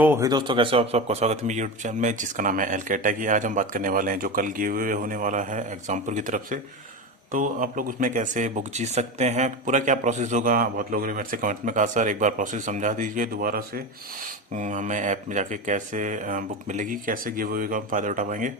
तो हे दोस्तों, कैसे हो आप? सबका स्वागत है मेरे यूट्यूब चैनल में जिसका नाम है एल के टेक। आज हम बात करने वाले हैं जो कल गिव अवे होने वाला है एग्जाम्पल की तरफ से। तो आप लोग उसमें कैसे बुक जीत सकते हैं, पूरा क्या प्रोसेस होगा। बहुत लोगों ने मेरे से कमेंट में कहा सर एक बार प्रोसेस समझा दीजिए दोबारा से, हमें ऐप में जाके कैसे बुक मिलेगी, कैसे गिव अवे का फ़ायदा उठा पाएंगे।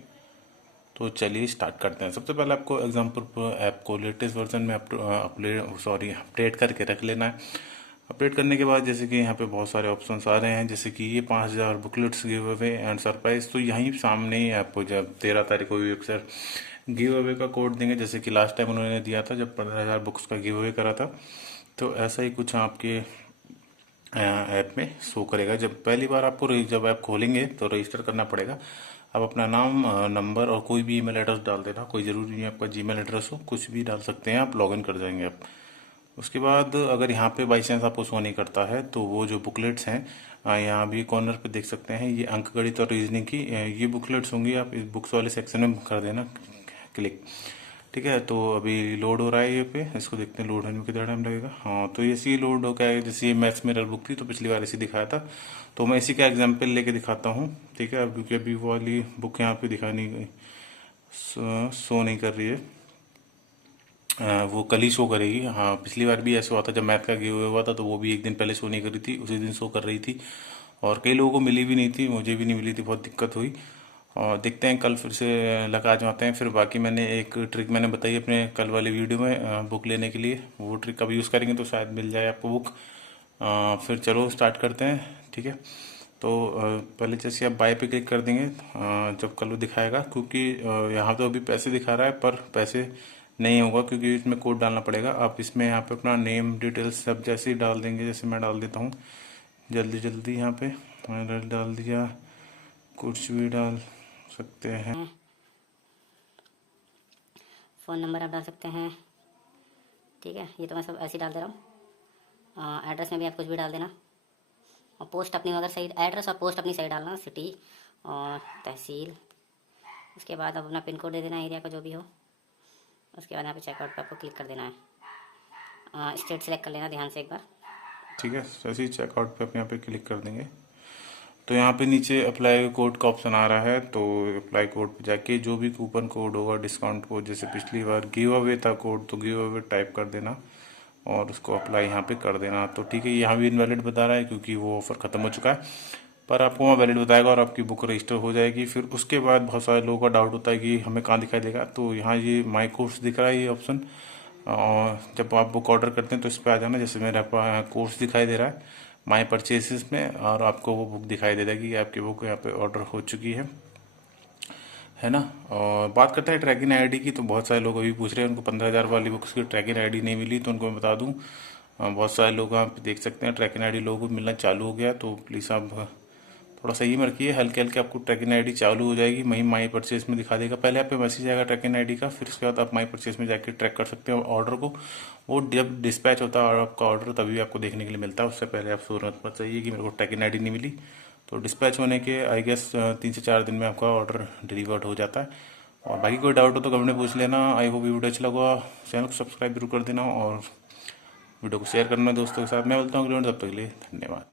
तो चलिए स्टार्ट करते हैं। सबसे पहले आपको एग्जाम्पल ऐप को लेटेस्ट वर्जन में अपडेट करके रख लेना है। अपडेट करने के बाद जैसे कि यहाँ पे बहुत सारे ऑप्शंस आ रहे हैं, जैसे कि ये 5,000 booklets give away and surprise. तो यहीं सामने ही आपको जब 13 तारीख को भी अक्सर गिव अवे का कोड देंगे, जैसे कि लास्ट टाइम उन्होंने दिया था जब 15,000 बुक्स का गिव अवे करा था। तो ऐसा ही कुछ आपके ऐप में शो करेगा। जब पहली बार आपको जब ऐप खोलेंगे तो रजिस्टर करना पड़ेगा। आप अपना नाम, नंबर और कोई भी ईमेल एड्रेस डाल देना। कोई ज़रूरी नहीं है आपका जीमेल एड्रेस हो, कुछ भी डाल सकते हैं आप, लॉगिन कर जाएंगे आप। उसके बाद अगर यहाँ पे बाई चांस आपको शो नहीं करता है तो वो जो बुकलेट्स हैं, यहाँ भी कॉर्नर पे देख सकते हैं, ये अंक गणित और रीजनिंग की ये बुकलेट्स होंगी। आप इस बुक्स वाले सेक्शन में कर देना क्लिक। ठीक है, तो अभी लोड हो रहा है ये पे, इसको देखते हैं लोड होने में कितना टाइम लगेगा। हाँ, तो इसी लोड हो गया है। जैसे ये मैथ्स मिरर बुक थी तो पिछली बार इसी दिखाया था, तो मैं इसी का एग्जाम्पल लेके दिखाता हूँ। ठीक है, क्योंकि अभी वो वाली बुक यहाँ पे दिखा नहीं, शो नहीं कर रही है। वो कल ही शो करेगी। हाँ, पिछली बार भी ऐसा हुआ था जब मैथ का गिव हुआ था, तो वो भी एक दिन पहले शो नहीं कर रही थी, उसी दिन शो कर रही थी। और कई लोगों को मिली भी नहीं थी, मुझे भी नहीं मिली थी, बहुत दिक्कत हुई। और देखते हैं कल फिर से लगा आजमाते हैं। फिर बाकी मैंने एक ट्रिक मैंने बताई अपने कल वाली वीडियो में बुक लेने के लिए, वो ट्रिक का भी यूज़ करेंगे तो शायद मिल जाए आपको बुक। फिर चलो स्टार्ट करते हैं। ठीक है, तो पहले जैसे आप बाय पे क्लिक कर देंगे जब कल वो दिखाएगा, क्योंकि यहाँ तो अभी पैसे दिखा रहा है पर पैसे नहीं होगा, क्योंकि इसमें कोड डालना पड़ेगा। आप इसमें यहाँ पे अपना नेम डिटेल्स सब जैसे ही डाल देंगे, जैसे मैं डाल देता हूँ जल्दी जल्दी। यहाँ पे मैंने डाल दिया, कुछ भी डाल सकते हैं। फ़ोन नंबर आप डाल सकते हैं। ठीक है, ये तो मैं सब ऐसे ही डाल दे रहा हूँ। एड्रेस में भी आप कुछ भी डाल देना, और पोस्ट अपनी अगर सही, एड्रेस और पोस्ट अपनी सही डालना, सिटी और तहसील। उसके बाद आप अपना पिन कोड दे देना, एरिया का जो भी हो। उसके बाद यहाँ पे चेकआउट पे आपको क्लिक कर देना है। स्टेट सेलेक्ट कर लेना ध्यान से एक बार। ठीक है, जैसे ही चेकआउट पे अपने यहाँ पे क्लिक कर देंगे तो यहाँ पे नीचे अप्लाई कोड का ऑप्शन आ रहा है। तो अप्लाई कोड पे जाके जो भी कूपन कोड होगा, डिस्काउंट कोड, जैसे पिछली बार गिव अवे था कोड, तो गिव अवे टाइप कर देना और उसको अप्लाई यहाँ पे कर देना। तो ठीक है, यहाँ भी इनवैलिड बता रहा है क्योंकि वो ऑफर ख़त्म हो चुका है, पर आपको वहाँ वैलिड बताएगा और आपकी बुक रजिस्टर हो जाएगी। फिर उसके बाद बहुत सारे लोगों का डाउट होता है कि हमें कहाँ दिखाई देगा, तो यहाँ ये माई कोर्स दिख रहा है, ये ऑप्शन। और जब आप बुक ऑर्डर करते हैं तो इस पर आ जाना, जैसे मेरा कोर्स दिखाई दे रहा है माई परचेसेस में, और आपको वो बुक दिखाई दे रहा है कि आपकी बुक यहाँ पे ऑर्डर हो चुकी है ना। और बात करते हैं ट्रैकिंग आईडी की, तो बहुत सारे लोग अभी पूछ रहे हैं उनको 15,000 वाली बुक्स की ट्रैकिंग आईडी नहीं मिली, तो उनको मैं बता दूं, बहुत सारे लोग आप देख सकते हैं ट्रैकिंग आईडी लोगों को मिलना चालू हो गया। तो प्लीज़ आप थोड़ा सही में रखिए, हल्के हल्के आपको ट्रैकिंग आईडी चालू हो जाएगी। वहीं माई परचेज में दिखा देगा, पहले आप पे मैसेज आएगा ट्रैकिंग आईडी का, फिर उसके बाद आप माई परचेज में जाके ट्रैक कर सकते हो ऑर्डर को। वो जब डिस्पैच होता है आपका ऑर्डर तभी आपको देखने के लिए मिलता है, उससे पहले आप सूरत मत चाहिए कि मेरे को ट्रैकिंग आईडी नहीं मिली। तो डिस्पैच होने के आई गेस 3 से 4 दिन में आपका ऑर्डर डिलीवर्ड हो जाता है। और बाकी कोई डाउट हो तो कमेंट में पूछ लेना। आई होप वीडियो अच्छा लगा, चैनल को सब्सक्राइब जरूर कर देना और वीडियो को शेयर करना दोस्तों के साथ। मैं बोलता हूँ तब तक के लिए धन्यवाद।